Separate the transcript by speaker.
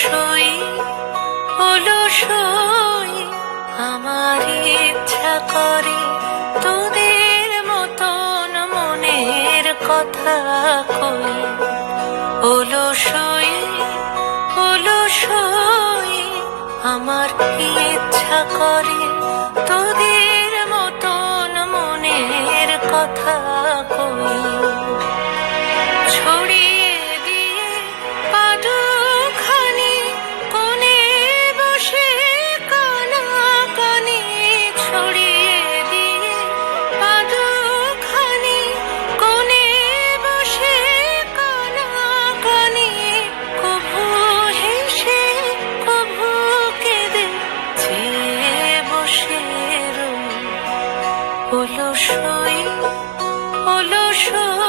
Speaker 1: সই, হলো সই। আমার ইচ্ছা করে তোদের মতন মনের কথা কই। হলো সই হলো সই। আমার ইচ্ছা করে তোদের মতন মনের কথা কই। ছড়ি হলো সই হলো সই